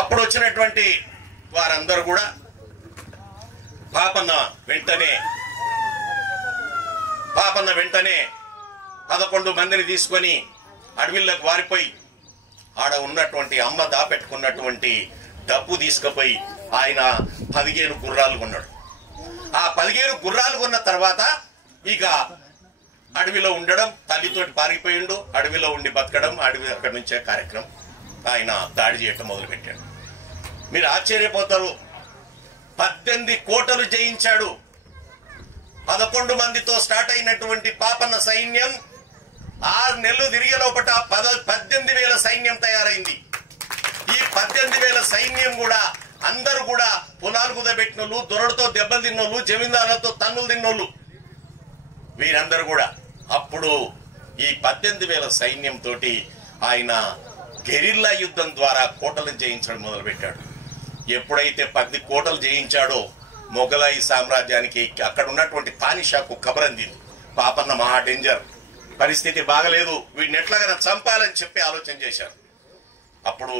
అప్పుడు వచ్చినటువంటి వారందరూ కూడా పాపన్న వెంటనే 11 మందిని తీసుకొని అడవిలోకి వారిపోయి ఆడ ఉన్నటువంటి అమ్మ దాపెట్టుకున్నటువంటి డబ్బు తీసుకుపోయి ఆయన 15 గుర్రాలు కొన్నాడు. ఆ 15 గుర్రాలు కొన్న తర్వాత ఇక అడవిలో ఉండడం, తల్లితోటి పారిపోయిండు, అడవిలో ఉండి బతకడం, అక్కడి నుంచే కార్యక్రమం ఆయన దాడి చేయటం మొదలుపెట్టాడు. మీరు ఆశ్చర్యపోతారు, 18 కోటలు జయించాడు. 11 మందితో స్టార్ట్ అయినటువంటి పాపన్న సైన్యం 6 నెలలు తిరిగే లోపల 18,000 సైన్యం తయారైంది. ఈ 18,000 సైన్యం కూడా అందరూ కూడా పొలాలు కుదబెట్టినోళ్ళు, దొరలతో దెబ్బలు తిన్నోళ్ళు, జమీందారులతో తన్నులు తిన్నోళ్ళు వీరందరూ కూడా. అప్పుడు ఈ 18,000 సైన్యం తోటి ఆయన గెరిల్లా యుద్ధం ద్వారా కోటలను జయించడం మొదలుపెట్టాడు. ఎప్పుడైతే 10 కోటలు జయించాడో మొఘలాయి సామ్రాజ్యానికి అక్కడ ఉన్నటువంటి తానిషాకు కబరందింది, పాపన్న మహా డేంజర్, పరిస్థితి బాగలేదు, వీడిని ఎట్లాగైనా చంపాలని చెప్పి ఆలోచన చేశారు. అప్పుడు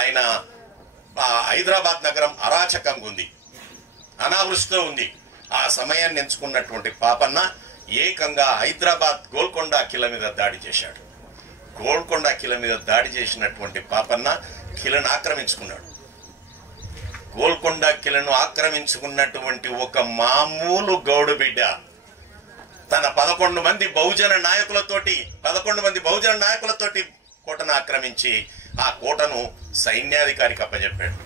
ఆయన హైదరాబాద్ నగరం అరాచకంగా ఉంది, అనావృష్టితో ఉంది. ఆ సమయాన్ని ఎంచుకున్నటువంటి పాపన్న ఏకంగా హైదరాబాద్ గోల్కొండ కిల మీద దాడి చేశాడు. గోల్కొండ కిల మీద దాడి చేసినటువంటి పాపన్న కిలను ఆక్రమించుకున్నాడు. గోల్కొండ కిలను ఆక్రమించుకున్నటువంటి ఒక మామూలు గౌడు బిడ్డ తన 11 మంది బహుజన నాయకులతోటి కోటను ఆక్రమించి ఆ కోటను సైన్యాధికారికి అప్పచెప్పాడు.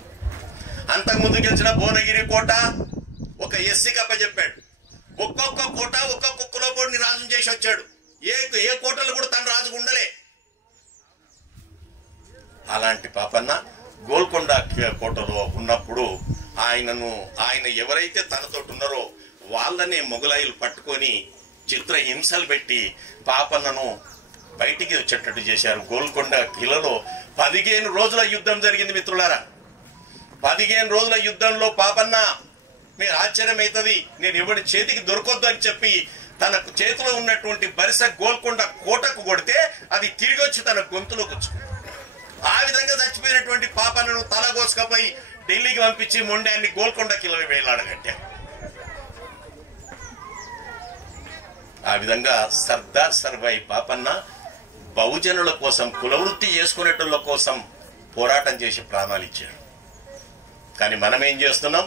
అంతకుముందు గెలిచిన భువనగిరి కోట ఒక ఎస్సీకి అప్పచెప్పాడు. ఒక్కొక్క కోట ఒక్కొక్క కులపోడిని రాజు చేసి వచ్చాడు. ఏ కోటలు కూడా తన రాజు ఉండలే. అలాంటి పాపన్న గోల్కొండ కోటలో ఉన్నప్పుడు ఆయన ఎవరైతే తనతో ఉన్నారో వాళ్ళనే మొఘలాయులు పట్టుకొని చిత్రహింసలు పెట్టి పాపన్నను బయటికి వచ్చేటట్టు చేశారు. గోల్కొండ కిలలో 15 రోజుల యుద్ధం జరిగింది మిత్రులారా. 15 రోజుల యుద్ధంలో పాపన్న, మీరు ఆశ్చర్యమైతుంది, నేను ఎవరి చేతికి దొరకొద్దు అని చెప్పి తన చేతిలో ఉన్నటువంటి బరిస గోల్కొండ కోటకు కొడితే అది తిరిగి వచ్చి తన గొంతులో కూర్చుకుంది. ఆ విధంగా చచ్చిపోయినటువంటి పాపన్నను తల కోసుకపోయి ఢిల్లీకి పంపించి మొండాన్ని గోల్కొండ కిలో వేలాడగట్టారు. ఆ విధంగా సర్దార్ సర్వాయి పాపన్న బహుజనుల కోసం, కులవృత్తి చేసుకునేటోళ్ళ కోసం పోరాటం చేసి ప్రాణాలు ఇచ్చాడు. కానీ మనం ఏం చేస్తున్నాం?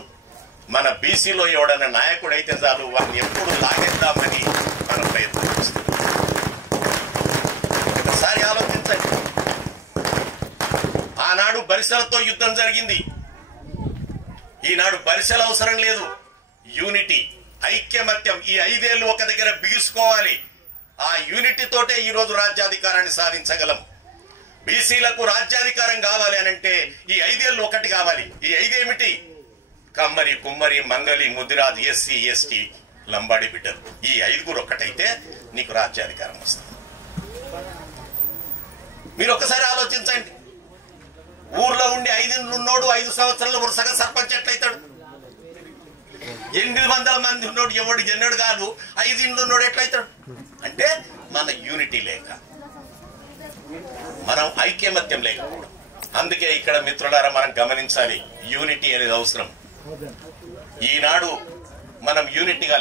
మన బీసీలో ఎవడైనా నాయకుడైతే చాలు వారిని ఎప్పుడు లాగేద్దామని మనం ప్రయత్నం చేస్తున్నాం. ఒకసారి ఆలోచించండి, ఆనాడు బరిసెలతో యుద్ధం జరిగింది, ఈనాడు బరిసెల అవసరం లేదు. యూనిటీ, ఐక్యమత్యం, ఈ 5 ఏళ్లు ఒక దగ్గర బిగుసుకోవాలి. ఆ యూనిటీ తోటే ఈ రోజు రాజ్యాధికారాన్ని సాధించగలం. బీసీలకు రాజ్యాధికారం కావాలి అనంటే ఈ 5 ఏళ్లు ఒకటి కావాలి. ఈ 5 ఏమిటి? కమ్మరి, కుమ్మరి, మంగలి, ముదిరాజ్, ఎస్సీ, ఎస్టీ, లంబాడి బిడ్డలు, ఈ 5 ఒక్కటైతే నీకు రాజ్యాధికారం వస్తుంది. మీరు ఒకసారి ఆలోచించండి, ఊర్లో ఉండి 5 ఇండ్లు ఉన్నోడు 5 సంవత్సరాలు వరుసగా సర్పంచ్ ఎట్లయితాడు? 800 మంది ఉన్నోడు ఎవడు ఎన్నడు కాదు, 5 ఇండ్లు ఉన్నోడు ఎట్లయితాడు? అంటే మన యూనిటీ లేక, మనం ఐక్యమత్యం లేకపోవడం. అందుకే ఇక్కడ మిత్రులారా మనం గమనించాలి, యూనిటీ అనేది అవసరం. ఈనాడు మనం యూనిటీగా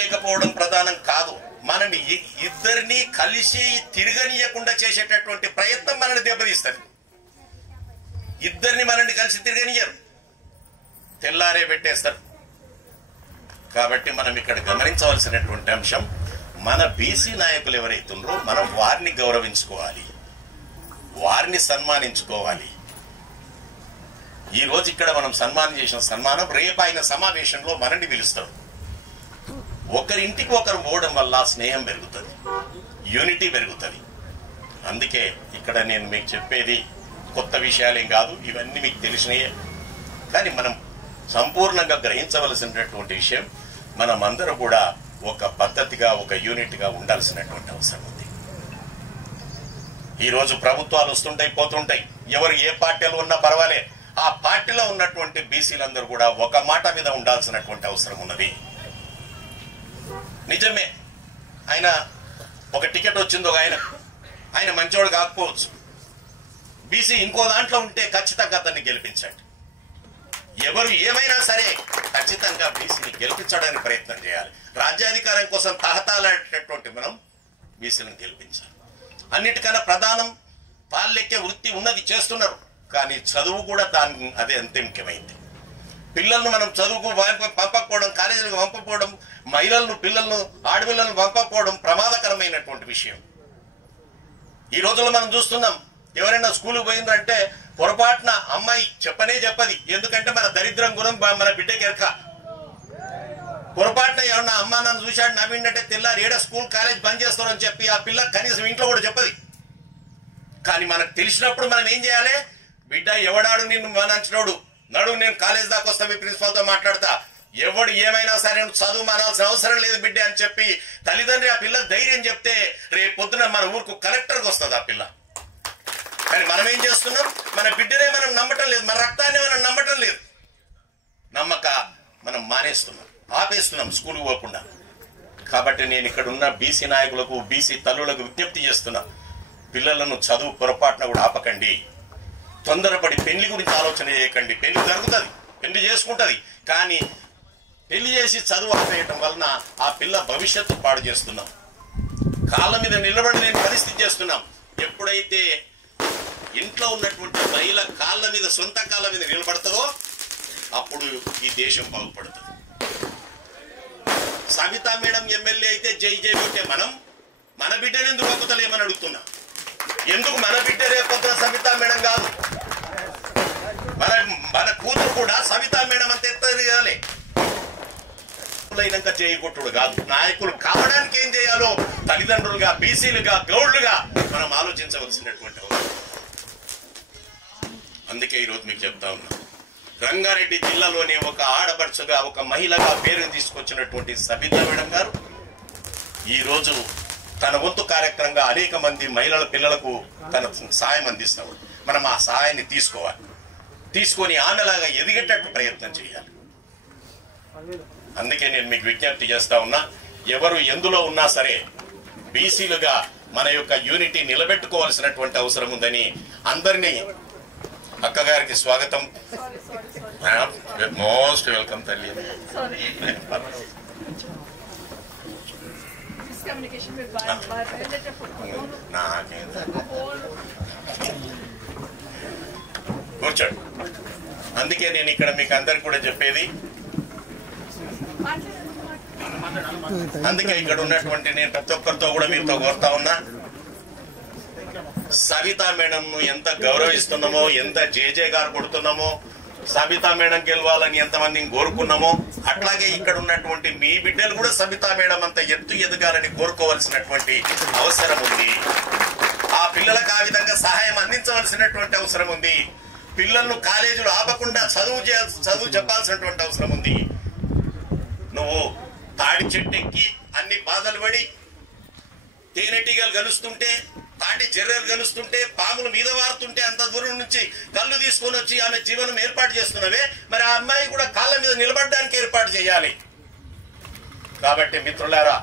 లేకపోవడం ప్రధానం కాదు. మనని ఇద్దరిని కలిసి తిరగనీయకుండా చేసేటటువంటి ప్రయత్నం మనల్ని దెబ్బతీస్తుంది. ఇద్దరిని మనల్ని కలిసి తిరగనీయరు, తెల్లారే పెట్టేస్తారు. కాబట్టి మనం ఇక్కడ గమనించవలసినటువంటి అంశం, మన బీసీ నాయకులు ఎవరైతుండ్రో మనం వారిని గౌరవించుకోవాలి, వారిని సన్మానించుకోవాలి. ఈ రోజు ఇక్కడ మనం సన్మానం చేసిన సన్మానం రేపు ఆయన సమావేశంలో మనల్ని పిలుస్తారు. ఒకరింటికి ఒకరు పోవడం వల్ల స్నేహం పెరుగుతుంది, యూనిటీ పెరుగుతుంది. అందుకే ఇక్కడ నేను మీకు చెప్పేది కొత్త విషయాలేం కాదు, ఇవన్నీ మీకు తెలిసినయే. కానీ మనం సంపూర్ణంగా గ్రహించవలసినటువంటి విషయం, మనం అందరూ కూడా ఒక పద్ధతిగా, ఒక యూనిట్గా ఉండాల్సినటువంటి అవసరం ఉంది. ఈ రోజు ప్రభుత్వాలు వస్తుంటాయి, పోతుంటాయి. ఎవరు ఏ పార్టీలో ఉన్నా పర్వాలే, ఆ పార్టీలో ఉన్నటువంటి బీసీలందరూ కూడా ఒక మాట మీద ఉండాల్సినటువంటి అవసరం ఉన్నది. నిజమే, ఆయన ఒక టికెట్ వచ్చింది ఒక ఆయన మంచోడు కాకపోవచ్చు. బీసీ ఇంకో దాంట్లో ఉంటే ఖచ్చితంగా అతన్ని గెలిపించండి. ఎవరు ఏమైనా సరే ఖచ్చితంగా బీసీని గెలిపించడానికి ప్రయత్నం చేయాలి. రాజ్యాధికారం కోసం తహతాలాడేటటువంటి మనం బీసీలను గెలిపించాలి. అన్నిటికన్నా ప్రధానం, పాలెక్కే వృత్తి ఉన్నది, చేస్తున్నారు. కానీ చదువు కూడా అదే అంతే ముఖ్యమైంది. పిల్లలను మనం చదువుకు పంపకపోవడం, కాలేజీలకు పంపకపోవడం, పిల్లలను ఆడపిల్లలను పంపకపోవడం ప్రమాదకరమైనటువంటి విషయం. ఈ రోజుల్లో మనం చూస్తున్నాం, ఎవరైనా స్కూల్కి పోయిందంటే పొరపాటున అమ్మాయి చెప్పది. ఎందుకంటే మన దరిద్రం గుణం మన బిడ్డకి ఎరక. పొరపాటున ఏమన్నా అమ్మ నన్ను చూశాడు నవ్విందంటే తెల్లారి ఏడా స్కూల్ కాలేజ్ బంద్ చేస్తారని చెప్పి ఆ పిల్ల కనీసం ఇంట్లో కూడా చెప్పది. కానీ మనకు తెలిసినప్పుడు మనం ఏం చేయాలి? బిడ్డ ఎవడాడు నిన్ను మనంచినోడు, నడు నేను కాలేజ్ దాకా వస్తా, మీ ప్రిన్సిపాల్తో మాట్లాడతా, ఎవడు ఏమైనా సరే చదువు మానాల్సిన అవసరం లేదు బిడ్డ అని చెప్పి తల్లిదండ్రి ఆ పిల్ల ధైర్యం చెప్తే రేపు పొద్దున మన ఊరుకు కలెక్టర్కి వస్తుంది ఆ పిల్ల. కానీ మనం ఏం చేస్తున్నాం? మన బిడ్డనే మనం నమ్మటం లేదు, మన రక్తాన్ని మనం నమ్మటం లేదు. నమ్మక మనం మానేస్తున్నాం, ఆపేస్తున్నాం స్కూల్కి పోకుండా. కాబట్టి నేను ఇక్కడ ఉన్న బీసీ నాయకులకు, బీసీ తల్లులకు విజ్ఞప్తి చేస్తున్నా, పిల్లలను చదువు పొరపాటున కూడా ఆపకండి. తొందరపడి పెళ్లి గురించి ఆలోచన చేయకండి. పెళ్లి జరుగుతుంది, పెళ్లి చేసుకుంటది, కానీ పెళ్లి చేసి చదువు ఆపేయటం వలన ఆ పిల్ల భవిష్యత్తు పాడు చేస్తున్నాం, కాళ్ళ మీద నిలబడలేని పరిస్థితి చేస్తున్నాం. ఎప్పుడైతే ఇంట్లో ఉన్నటువంటి మహిళ కాళ్ళ మీద, సొంత కాళ్ళ మీద నిలబడతారో అప్పుడు ఈ దేశం బాగుపడుతుంది. సబితా మేడం ఎమ్మెల్యే అయితే జై జై కొట్టే మనం మన బిడ్డను ఎందుకు పంపుతలేమని అడుగుతున్నా. ఎందుకు మన బిడ్డ రేపొద్దున సబితా మేడం కాదు, మన కూతురు కూడా సబితా మేడం అంత ఎత్తగాలి అయినాక చేయకొట్టుడు కాదు. నాయకులు కావడానికి ఏం చేయాలో తల్లిదండ్రులుగా, బీసీలుగా, గౌడ్లుగా మనం ఆలోచించవలసినటువంటి అవసరం. అందుకే ఈరోజు మీకు చెప్తా ఉన్నా, రంగారెడ్డి జిల్లాలోని ఒక ఆడపడుచుగా, ఒక మహిళగా పేరుని తీసుకొచ్చినటువంటి సబితా మేడం గారు ఈ రోజు తన వంతు కార్యక్రమంగా అనేక మంది మహిళల పిల్లలకు తన సాయం అందిస్తాడు. మనం ఆ సహాయాన్ని తీసుకోవాలి, తీసుకొని ఆమెలాగా ఎదిగేటట్టు ప్రయత్నం చేయాలి. అందుకే నేను మీకు విజ్ఞప్తి చేస్తా ఉన్నా, ఎవరు ఎందులో ఉన్నా సరే బీసీలుగా మన యొక్క యూనిటీ నిలబెట్టుకోవాల్సినటువంటి అవసరం ఉందని అందరినీ. అక్కగారికి స్వాగతం, మోస్ట్ వెల్కమ్ తల్లి. కూర్చోండి. అందుకే నేను ఇక్కడ మీకు అందరికి కూడా చెప్పేది, అందుకే ఇక్కడ ఉన్నటువంటి నేను ప్రతి ఒక్కరితో కూడా మీతో కోరుతా ఉన్నా, సబితా మేడం ను ఎంత గౌరవిస్తున్నామో, ఎంత జేజేగారు కొడుతున్నామో, సబితా మేడం గెలవాలని ఎంతమందిని కోరుకున్నామో, అట్లాగే ఇక్కడ ఉన్నటువంటి మీ బిడ్డలు కూడా సబితా మేడం అంత ఎత్తు ఎదగాలని కోరుకోవాల్సినటువంటి అవసరం ఉంది. ఆ పిల్లలకు ఆ విధంగా సహాయం అందించవలసినటువంటి అవసరం ఉంది. పిల్లలను కాలేజీలు ఆపకుండా చదువు చెప్పాల్సినటువంటి అవసరం ఉంది. నువ్వు తాడి చెట్టెక్కి అన్ని బాధలు పడి, తేనెటీగలు గలుస్తుంటే, తాటి జర్రెలు గలుస్తుంటే, పాములు మీద వారుతుంటే అంత దూరం నుంచి కళ్ళు తీసుకొని వచ్చి ఆమె జీవనం ఏర్పాటు చేస్తున్నవే, మరి ఆ అమ్మాయి కూడా కాళ్ళ మీద నిలబడడానికి ఏర్పాటు చేయాలి. కాబట్టి మిత్రులారా,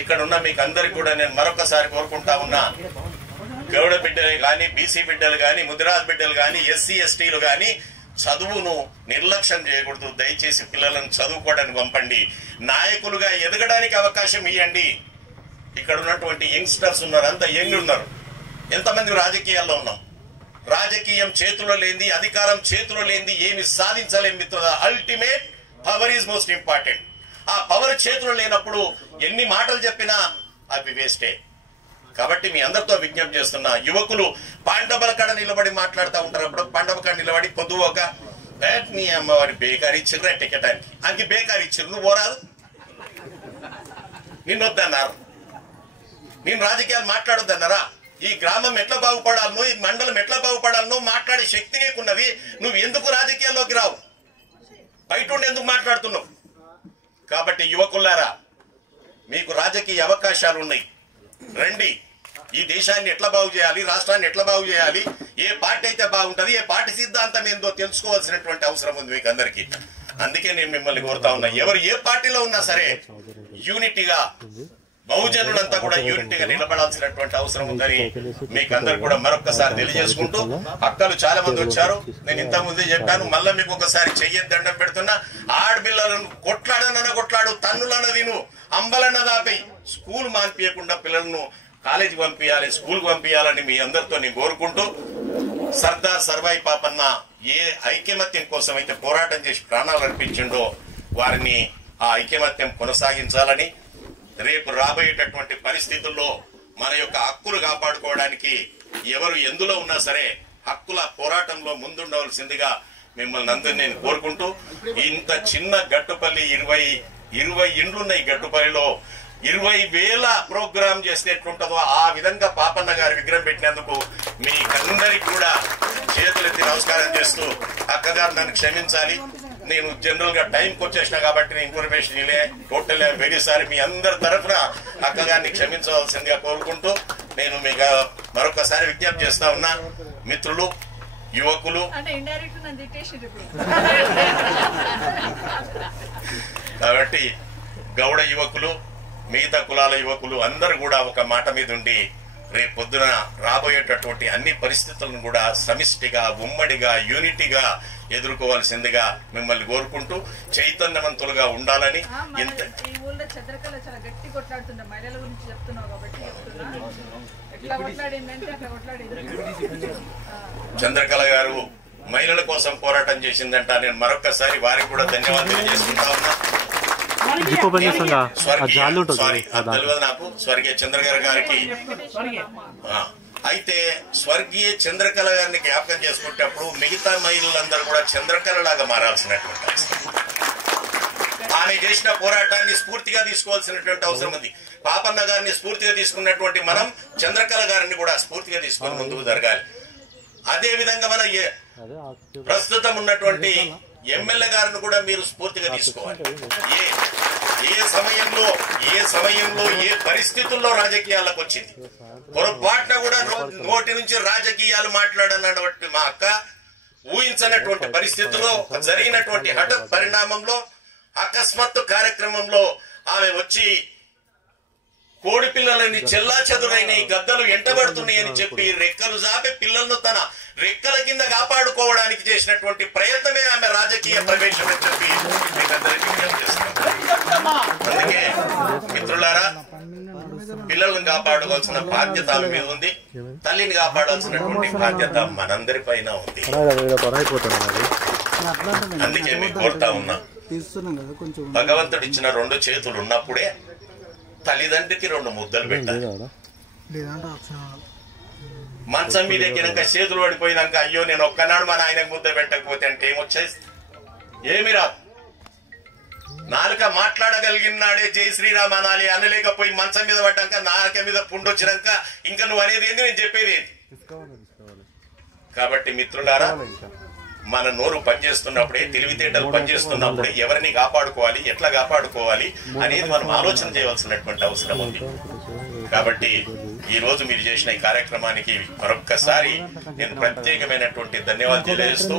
ఇక్కడ ఉన్న మీకు అందరికి కూడా నేను మరొకసారి కోరుకుంటా ఉన్నా, గౌడ బిడ్డలు కానీ, బీసీ బిడ్డలు కానీ, ముదిరాజ్ బిడ్డలు కానీ, ఎస్సీ ఎస్టీలు కానీ చదువును నిర్లక్ష్యం చేయకూడదు. దయచేసి పిల్లలను చదువుకోవడానికి పంపండి. నాయకులుగా ఎదగడానికి అవకాశం ఇవ్వండి. ఇక్కడ ఉన్నటువంటి యంగ్స్టర్స్ ఉన్నారు, అంత యంగ్ ఉన్నారు. ఎంతమంది రాజకీయాల్లో ఉన్నాం. రాజకీయం చేతిలో లేనిది, అధికారం చేతిలో లేనిది ఏమి సాధించలేం మిత్రుల. Ultimate power is most important. ఆ పవర్ చేతిలో లేనప్పుడు ఎన్ని మాటలు చెప్పినా అవి వేస్టే. కాబట్టి మీ అందరితో విజ్ఞప్తి చేస్తున్నా, యువకులు పాండవుల కాడ నిలబడి మాట్లాడుతూ ఉంటారు. అప్పుడు పాండవ కాడ నిలబడి పొద్దుపోక నీ అమ్మవారి బేకారు ఇచ్చిర్రా టికెట్ అని అంకి బేకారు ఇచ్చిర్రు, నువ్వు పోరాదు, నిన్నొద్దన్నారు, నేను రాజకీయాలు మాట్లాడొద్దన్నారా? ఈ గ్రామం ఎట్లా బాగుపడాలనో, ఈ మండలం ఎట్లా బాగుపడాలనో మాట్లాడే శక్తి నీకున్నవి. నువ్వు ఎందుకు రాజకీయాల్లోకి రావు? బయట ఉండి ఎందుకు మాట్లాడుతున్నావు? కాబట్టి యువకులారా, మీకు రాజకీయ అవకాశాలు ఉన్నాయి, రండి. ఈ దేశాన్ని ఎట్లా బాగు చేయాలి, రాష్ట్రాన్ని ఎట్లా బాగు చేయాలి, ఏ పార్టీ అయితే బాగుంటది, ఏ పార్టీ సిద్ధాంతం ఏందో తెలుసుకోవాల్సినటువంటి అవసరం ఉంది మీకు అందరికీ. అందుకే నేను మిమ్మల్ని కోరుతా ఉన్నా, ఎవరు ఏ పార్టీలో ఉన్నా సరే యూనిటీగా, బహుజనులంతా కూడా యూనిటీగా నిలబడాల్సినటువంటి అవసరం ఉందని మీకు అందరు కూడా మరొకసారి తెలియజేసుకుంటూ, అక్కలు చాలా మంది వచ్చారు. నేను ఇంత ముందే చెప్పాను, మళ్ళా మీకు ఒకసారి చెయ్యొద్దు దండం పెడుతున్నా. ఆడపిల్లలను కొట్లాడనన్న కొట్లాడు, తన్నులన్న తిను, అంబలన్న దాపై, స్కూల్ మాన్పియకుండా పిల్లలను కాలేజీకి పంపించాలి, స్కూల్ పంపించాలని మీ అందరితో నేను కోరుకుంటూ, సర్దార్ సర్వాయి పాపన్న ఏ ఐకమత్యం కోసం అయితే పోరాటం చేసి ప్రాణాలు అర్పించిండో వారిని ఆ ఐకమత్యం కొనసాగించాలని, రేపు రాబోయేటటువంటి పరిస్థితుల్లో మన యొక్క హక్కులు కాపాడుకోవడానికి ఎవరు ఎందులో ఉన్నా సరే హక్కుల పోరాటంలో ముందుండవలసిందిగా మిమ్మల్ని అందరినీ నేను కోరుకుంటూ, ఇంత చిన్న గట్టుపల్లి 20 ఇండ్లున్నాయి. గట్టుపల్లిలో 20,000 ప్రోగ్రాం చేసేట్లుంటుందో ఆ విధంగా పాపన్న గారి విగ్రహం పెట్టినందుకు మీకందరికి కూడా చేతులెత్తి నమస్కారం చేస్తూ, అక్కగారు నన్ను క్షమించాలి, నేను జనరల్ గా టైంకి వచ్చేసిన కాబట్టి ఇన్ఫర్మేషన్ ఇలే టోటల్ వెరీ సారీ. మీ అందరి తరఫున అక్కగారిని క్షమించవలసిందిగా కోరుకుంటూ, నేను మీకు మరొకసారి విజ్ఞప్తి చేస్తా ఉన్నా, మిత్రులు, యువకులు, కాబట్టి గౌడ యువకులు, మిగతా కులాల యువకులు అందరూ కూడా ఒక మాట మీద ఉండి రేపు పొద్దున రాబోయేటటువంటి అన్ని పరిస్థితులను కూడా సమిష్టిగా, ఉమ్మడిగా, యూనిటీగా ఎదుర్కోవాల్సిందిగా మిమ్మల్ని కోరుకుంటూ, చైతన్యవంతులుగా ఉండాలని. చంద్రకళ గారు మహిళల కోసం పోరాటం చేసిందంట. నేను మరొకసారి వారికి కూడా ధన్యవాదాలు తెలియజేసుకుంటా ఉన్నా. నాకు స్వర్గీయ చంద్రకళ గారికి అయితే స్వర్గీయ చంద్రకళ గారిని జ్ఞాపకం చేసుకునేటప్పుడు మిగతా మహిళలందరూ కూడా చంద్రకళ లాగా మారాల్సినటువంటి అవసరం, ఆమె చేసిన పోరాటాన్ని స్ఫూర్తిగా తీసుకోవాల్సినటువంటి అవసరం ఉంది. పాపన్న గారిని స్ఫూర్తిగా తీసుకున్నటువంటి మనం చంద్రకళ గారిని కూడా స్ఫూర్తిగా తీసుకొని ముందుకు జరగాలి. అదే విధంగా మన ప్రస్తుతం ఉన్నటువంటి ఎమ్మెల్యే గారిని కూడా మీరు స్ఫూర్తిగా తీసుకోవాలి. ఏ సమయంలో ఏ పరిస్థితుల్లో రాజకీయాలకు వచ్చింది, పొరపాటున కూడా నోటి నుంచి రాజకీయాలు మాట్లాడనటువంటి మా అక్క ఊహించనటువంటి పరిస్థితుల్లో జరిగినటువంటి హఠాత్ పరిణామంలో, అకస్మాత్తు కార్యక్రమంలో ఆమె వచ్చి కోడి పిల్లలని చెల్లా చెదురైన గద్దలు ఎంటబడుతున్నాయని చెప్పి రెక్కలు జాపి పిల్లలను తన రెక్కల కింద కాపాడుకోవడానికి చేసినటువంటి ప్రయత్నమే ఆమె రాజకీయ ప్రవేశం అని చెప్పి మీకందరికీ విజ్ఞప్తి చేస్తున్నాం. అందుకే మిత్రులారా, పిల్లలను కాపాడుకోవాల్సిన బాధ్యత ఆమె మీద ఉంది, తల్లిని కాపాడాల్సినటువంటి బాధ్యత మనందరి పైన ఉంది. అందుకే మీకు కోరుతా ఉన్నా, భగవంతుడు ఇచ్చిన 2 చేతులు ఉన్నప్పుడే తల్లిదండ్రికి 2 ముద్దలు పెట్టాలి. మంచం మీద ఎక్కినాక చేతులు పడిపోయినాక అయ్యో నేను ఒక్కనాడు మా నాయనకు ముద్ద పెట్టకపోతే అంటే ఏమొచ్చేది? ఏమి రాదు. నాలుక మాట్లాడగలిగినాడే జై శ్రీరామ్ అనాలి, అనలేకపోయి మంచం మీద పడ్డాక నాలుక మీద పుండు వచ్చినాక ఇంకా నువ్వు అనేది ఏంది, నేను చెప్పేది ఏంటి? కాబట్టి మిత్రులారా, మన నోరు పనిచేస్తున్నప్పుడే, తెలివితేటలు పనిచేస్తున్నప్పుడే ఎవరిని కాపాడుకోవాలి, ఎట్లా కాపాడుకోవాలి అనేది మనం ఆలోచన చేయవలసినటువంటి అవసరం ఉంది. కాబట్టి ఈ రోజు మీరు చేసిన ఈ కార్యక్రమానికి మరొక్కసారి నేను ప్రత్యేకమైనటువంటి ధన్యవాదాలు తెలియజేస్తూ,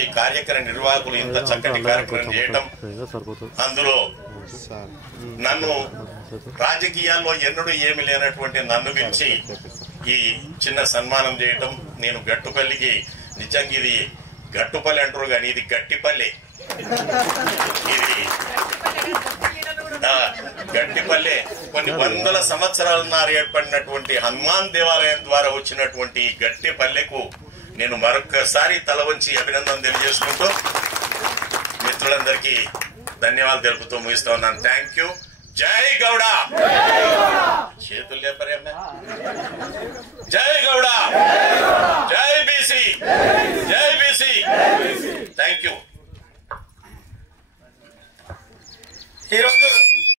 ఈ కార్యక్రమ నిర్వాహకులు ఇంత చక్కటి కార్యక్రమం చేయటం, అందులో నన్ను రాజకీయాల్లో ఎన్నడూ ఏమి లేనటువంటి నన్ను పిలిచి ఈ చిన్న సన్మానం చేయటం, నేను గట్టుపల్లికి నిజంగా ఇది గట్టుపల్లి అంటారు కానీ ఇది గట్టిపల్లి, ఇది గట్టిపల్లె కొన్ని వందల సంవత్సరాల నారు ఏర్పడినటువంటి హనుమాన్ దేవాలయం ద్వారా వచ్చినటువంటి ఈ గట్టిపల్లెకు నేను మరొకసారి తల వంచి అభినందన తెలియజేసుకుంటూ మిత్రులందరికీ ధన్యవాదాలు తెలుపుతూ ముగిస్తా ఉన్నాను. Thank you. జై గౌడ. చేతులు లేపరేమ్మా. జై గౌడ. జై బీసీ.